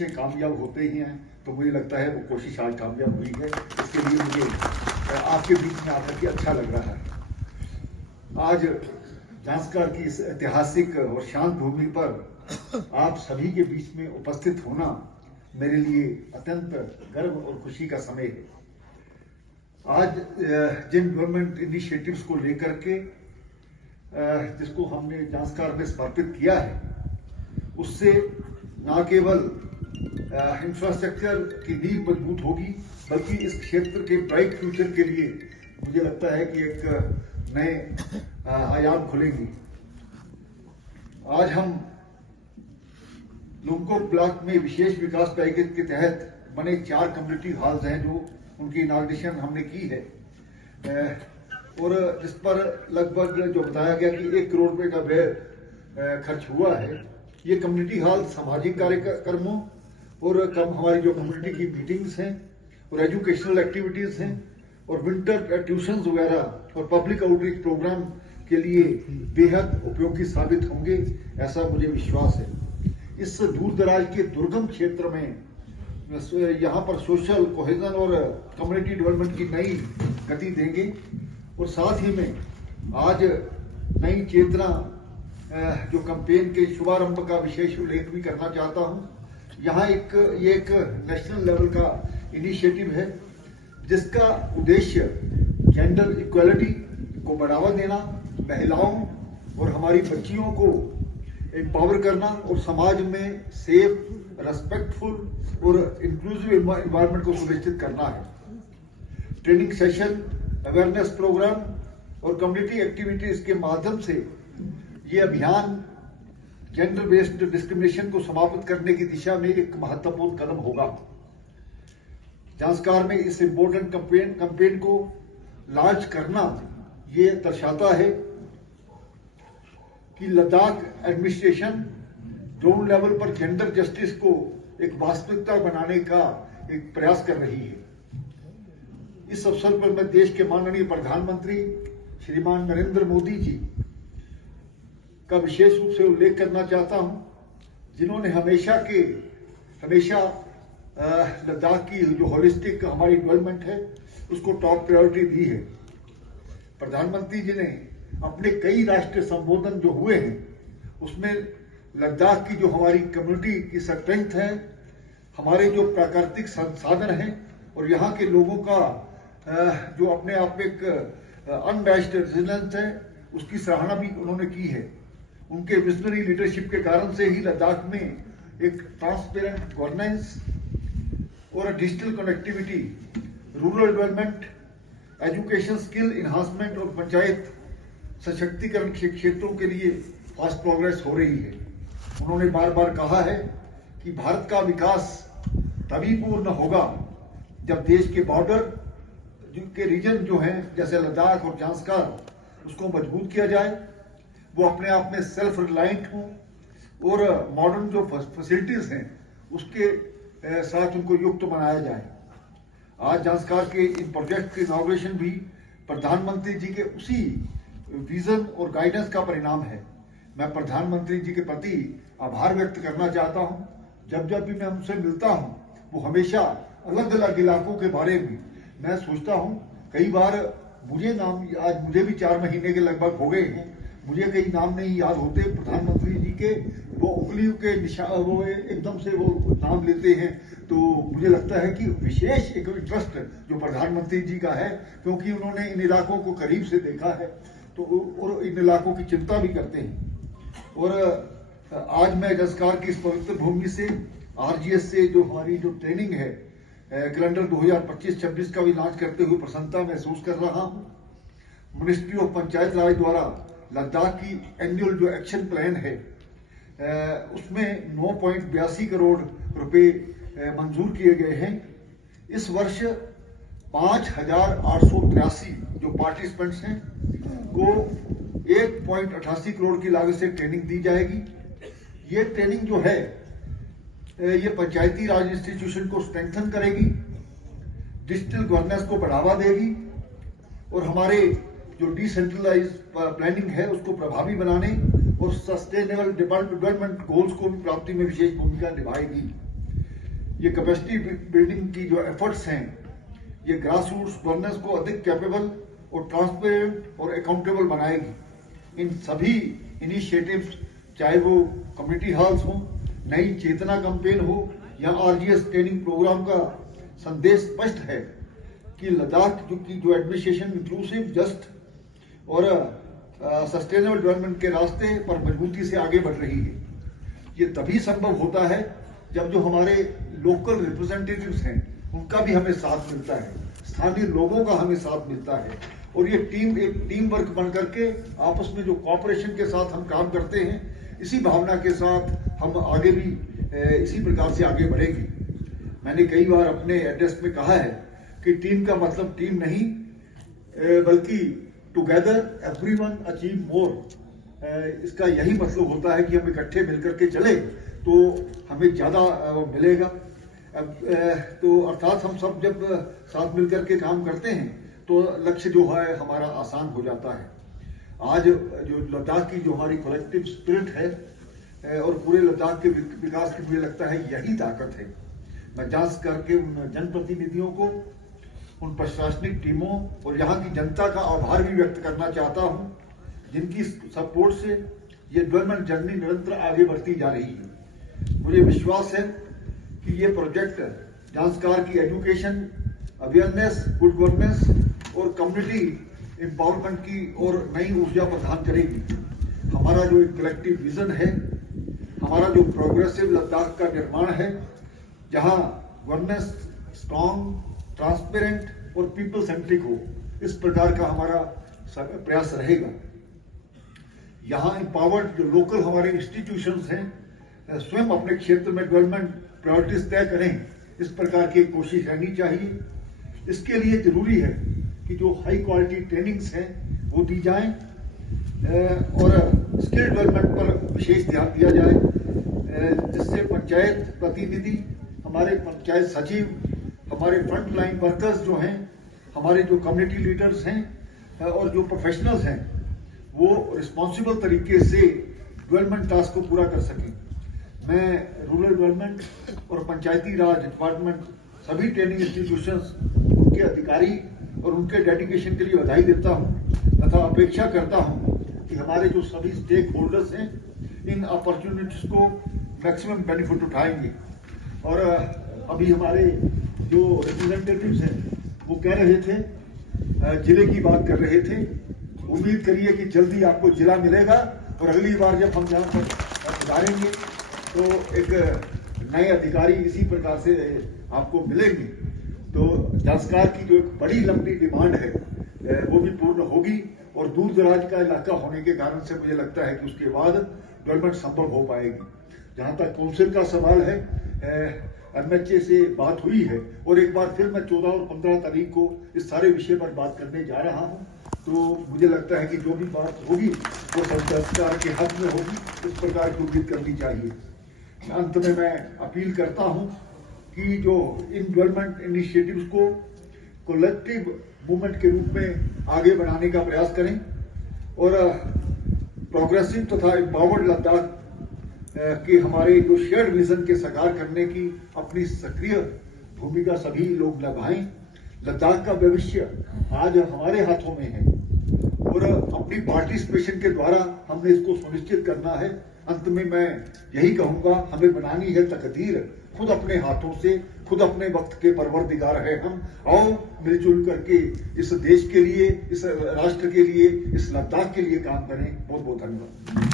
कोशिशें कामयाब होते ही हैं, तो मुझे लगता है वो कोशिश आज कामयाब हुई है। इसके लिए मुझे आपके बीच में आकर के अच्छा लग रहा है। आज जांस्कर की इस ऐतिहासिक और शांत भूमि पर आप सभी के बीच में उपस्थित होना मेरे लिए अत्यंत गर्व और खुशी का समय है। आज जिन गवर्नमेंट इनिशिएटिव्स को लेकर के जिसको हमने जांस्कर में समर्पित किया है, उससे न केवल इंफ्रास्ट्रक्चर की नींव मजबूत होगी, बल्कि इस क्षेत्र के ब्राइट फ्यूचर के लिए मुझे लगता है कि एक नए आयाम खुलेंगे। आज हम लुमको ब्लॉक में विशेष विकास पैकेज के तहत बने 4 कम्युनिटी हॉल्स हैं, जो उनकी इनॉग्रेशन हमने की है, और जिस पर लगभग जो बताया गया कि 1 करोड़ रुपए का व्यय खर्च हुआ है। ये कम्युनिटी हॉल सामाजिक कार्यक्रमों और हमारी जो कम्युनिटी की मीटिंग्स हैं और एजुकेशनल एक्टिविटीज हैं और विंटर ट्यूशंस वगैरह और पब्लिक आउटरीच प्रोग्राम के लिए बेहद उपयोगी साबित होंगे, ऐसा मुझे विश्वास है। इस दूर दराज के दुर्गम क्षेत्र में यहाँ पर सोशल कोहेजन और कम्युनिटी डेवलपमेंट की नई गति देंगे, और साथ ही में आज नई चेतना जो कैंपेन के शुभारंभ का विशेष उल्लेख भी करना चाहता हूँ। यहाँ ये एक नेशनल लेवल का इनिशिएटिव है, जिसका उद्देश्य जेंडर इक्वालिटी को बढ़ावा देना, महिलाओं और हमारी बच्चियों को एम्पावर करना और समाज में सेफ, रेस्पेक्टफुल और इंक्लूसिव एनवायरनमेंट को सुनिश्चित करना है। ट्रेनिंग सेशन, अवेयरनेस प्रोग्राम और कम्युनिटी एक्टिविटीज के माध्यम से ये अभियान जेंडर बेस्ड डिस्क्रिमिनेशन को समाप्त करने की दिशा में एक महत्वपूर्ण कदम होगा। जांस्कर में इस इम्पोर्टेंट कैंपेन को लॉन्च करना ये दर्शाता है कि लद्दाख एडमिनिस्ट्रेशन जोन लेवल पर जेंडर जस्टिस को एक वास्तविकता बनाने का एक प्रयास कर रही है। इस अवसर पर मैं देश के माननीय प्रधानमंत्री श्रीमान नरेंद्र मोदी जी का विशेष रूप से उल्लेख करना चाहता हूं, जिन्होंने हमेशा लद्दाख की जो होलिस्टिक हमारी डेवलपमेंट है उसको टॉप प्रायोरिटी दी है। प्रधानमंत्री जी ने अपने कई राष्ट्रीय संबोधन जो हुए हैं उसमें लद्दाख की जो हमारी कम्युनिटी की स्ट्रेंथ है, हमारे जो प्राकृतिक संसाधन हैं और यहाँ के लोगों का जो अपने आप में एक अनमैच्ड रेजिलेंस है, उसकी सराहना भी उन्होंने की है। उनके विजनरी लीडरशिप के कारण से ही लद्दाख में एक ट्रांसपेरेंट गवर्नेंस और digital connectivity, rural development, education skill enhancement और पंचायत सशक्तिकरण के क्षेत्रों के लिए फास्ट प्रोग्रेस हो रही है। उन्होंने बार बार कहा है कि भारत का विकास तभी पूर्ण होगा जब देश के बॉर्डर के रीजन जो हैं जैसे लद्दाख और जांस्कर उसको मजबूत किया जाए, वो अपने आप में सेल्फ रिलायंट हों और मॉडर्न जो फैसिलिटीज हैं उसके साथ उनको युक्त बनाया जाए। आज जांस्कर के इन प्रोजेक्ट की इनॉग्रेशन भी प्रधानमंत्री जी के उसी विजन और गाइडेंस का परिणाम है। मैं प्रधानमंत्री जी के प्रति आभार व्यक्त करना चाहता हूं। जब जब भी मैं उनसे मिलता हूं, वो हमेशा अलग अलग इलाकों के बारे में मैं सोचता हूं। कई बार मुझे नाम, आज मुझे भी 4 महीने के लगभग हो गए हैं, मुझे कई नाम नहीं याद होते प्रधानमंत्री जी के। वो उंगलियों के निशान, वो एकदम से वो नाम लेते हैं, तो मुझे लगता है कि विशेष एक इंटरेस्ट जो प्रधानमंत्री जी का है, क्योंकि उन्होंने इन इलाकों को करीब से देखा है, तो और इन इलाकों की चिंता भी करते हैं। और आज मैं जांस्कर की इस पवित्र भूमि से आरजीएस से जो हमारी जो ट्रेनिंग है कैलेंडर 2025-26 का भी लॉन्च करते हुए प्रसन्नता महसूस कर रहा हूं। मिनिस्ट्री ऑफ पंचायत राज द्वारा लद्दाख की एनुअल जो एक्शन प्लान है उसमें 9.82 करोड़ रुपए मंजूर किए गए हैं। इस वर्ष 5,883 जो पार्टिसिपेंट्स हैं को 1.88 करोड़ की लागत से ट्रेनिंग दी जाएगी। ये ट्रेनिंग जो है ये पंचायती राज इंस्टीट्यूशन को स्ट्रेंथन करेगी, डिजिटल गवर्नेंस को बढ़ावा देगी और हमारे जो डिसेंट्रलाइज प्लानिंग है उसको प्रभावी बनाने और सस्टेनेबल डेवलपमेंट गोल्स को भी प्राप्ति में विशेष भूमिका निभाएगी। ये कैपेसिटी बिल्डिंग की जो एफर्ट्स हैं, ये ग्रास रूट्स गवर्नेंस को अधिक कैपेबल और ट्रांसपेरेंट और अकाउंटेबल बनाएगी। इन सभी इनिशिएटिव्स, चाहे वो कम्युनिटी हॉल्स हो, नई चेतना कैंपेन हो या आरजीएस ट्रेनिंग प्रोग्राम का संदेश स्पष्ट है कि लद्दाख की जो एडमिनिस्ट्रेशन इंक्लूसिव, जस्ट और सस्टेनेबल डेवलपमेंट के रास्ते पर मजबूती से आगे बढ़ रही है। ये तभी संभव होता है जब जो हमारे लोकल रिप्रेजेंटेटिव्स हैं उनका भी हमें साथ मिलता है, स्थानीय लोगों का हमें साथ मिलता है, और ये एक टीम वर्क बन करके आपस में जो कॉपरेशन के साथ हम काम करते हैं, इसी भावना के साथ हम आगे भी इसी प्रकार से आगे बढ़ेंगे। मैंने कई बार अपने एड्रेस में कहा है कि टीम का मतलब टीम नहीं, बल्कि टुगेदर एवरीवन अचीव मोर। इसका यही मतलब होता है कि हम इकट्ठे मिलकर के चले तो हमें ज्यादा मिलेगा। तो अर्थात हम सब जब साथ मिलकर के काम करते हैं तो लक्ष्य जो है हमारा आसान हो जाता है। आज जो लद्दाख की जो हमारी कलेक्टिव स्पिरिट है और पूरे लद्दाख के विकास की मुझे लगता है यही ताकत है। मैं जांच करके उन जनप्रतिनिधियों को, उन प्रशासनिक टीमों और यहाँ की जनता का आभार भी व्यक्त करना चाहता हूँ, जिनकी सपोर्ट से ये डेवलपमेंट जर्नी निरंतर आगे बढ़ती जा रही है। मुझे विश्वास है कि ये प्रोजेक्ट जांचकार की एजुकेशन, अवेयरनेस, गुड गवर्नेंस और कम्युनिटी एम्पावरमेंट की और नई ऊर्जा प्रदान करेगी। हमारा जो एक कलेक्टिव विजन है, हमारा जो प्रोग्रेसिव लद्दाख का निर्माण है, जहां गवर्नेंस स्ट्रॉन्ग, ट्रांसपेरेंट और पीपल सेंट्रिक हो, इस प्रकार का हमारा प्रयास रहेगा। यहाँ एम्पावर्ड जो लोकल हमारे इंस्टीट्यूशंस हैं स्वयं अपने क्षेत्र में डेवलपमेंट प्रायोरिटीज तय करें, इस प्रकार की कोशिश रहनी चाहिए। इसके लिए जरूरी है कि जो हाई क्वालिटी ट्रेनिंग्स हैं वो दी जाएं और स्किल डेवलपमेंट पर विशेष ध्यान दिया जाए, जिससे पंचायत प्रतिनिधि, हमारे पंचायत सचिव, हमारे फ्रंट लाइन वर्कर्स जो हैं, हमारे जो कम्युनिटी लीडर्स हैं और जो प्रोफेशनल्स हैं, वो रिस्पॉन्सिबल तरीके से डेवलपमेंट टास्क को पूरा कर सकें। मैं रूरल डेवलपमेंट और पंचायती राज डिपार्टमेंट, सभी ट्रेनिंग इंस्टीट्यूशंस, उनके अधिकारी और उनके डेडिकेशन के लिए बधाई देता हूं तथा अपेक्षा करता हूं कि हमारे जो सभी स्टेक होल्डर्स हैं इन अपॉर्चुनिटीज को मैक्सिमम बेनिफिट उठाएंगे। और अभी हमारे जो रिप्रेजेंटेटिव्स हैं वो कह रहे थे, जिले की बात कर रहे थे, उम्मीद करिए कि जल्दी आपको जिला मिलेगा और अगली बार जब हम यहाँ पर पधारेंगे तो एक नए अधिकारी इसी प्रकार से आपको मिलेंगे। तो जांचकार की जो एक बड़ी लंबी डिमांड है वो भी पूर्ण होगी और दूर दराज का इलाका होने के कारण से मुझे लगता है कि उसके बाद डेवलपमेंट संभव हो पाएगी। जहां तक काउंसिल का सवाल है, एमएचए से बात हुई है और एक बार फिर मैं 14 और 15 तारीख को इस सारे विषय पर बात करने जा रहा हूं। तो मुझे लगता है कि जो भी बात होगी वो जांचकार के हक में होगी, इस प्रकार की उम्मीद करनी चाहिए। अंत में मैं अपील करता हूं कि जो इन डेवलपमेंट इनिशिएटिव्स को कलेक्टिव मूवमेंट के रूप में आगे बढ़ाने का प्रयास करें और प्रोग्रेसिव तथा एम्पावर्ड लद्दाख के हमारे जो शेयर्ड विजन के साकार करने की अपनी सक्रिय भूमिका सभी लोग निभाएं। लद्दाख का भविष्य आज हमारे हाथों में है और अपनी पार्टिसिपेशन के द्वारा हमने इसको सुनिश्चित करना है। अंत में मैं यही कहूंगा, हमें बनानी है तकदीर खुद अपने हाथों से, खुद अपने वक्त के परवरदिगार है हम। आओ मिलजुल करके इस देश के लिए, इस राष्ट्र के लिए, इस लद्दाख के लिए काम करें। बहुत बहुत धन्यवाद।